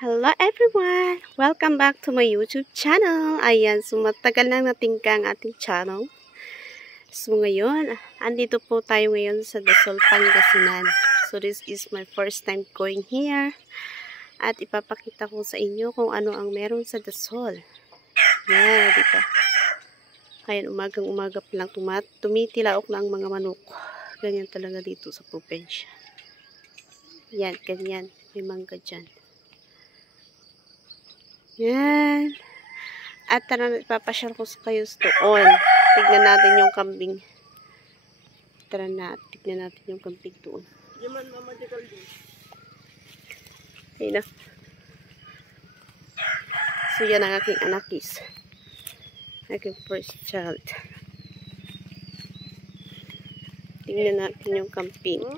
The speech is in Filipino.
Hello everyone! Welcome back to my YouTube channel. Ayan, so matagal nang natingka ang ating channel. So ngayon, andito po tayo ngayon sa Dasol, Pangasinan. So this is my first time going here. At ipapakita ko sa inyo kung ano ang meron sa Dasol. Yan, dito. Ayan, umagang-umaga pa lang tumitilaok na ang mga manok. Ganyan talaga dito sa probinsya. Yan, ganyan. May mangga dyan. Yan. At tara, ipapasyal ko kayo doon. Tignan natin yung kambing. Tara na, tignan natin yung kambing doon. Ayun na. So yan ang aking anakis. Aking first child. Tignan natin yung kambing.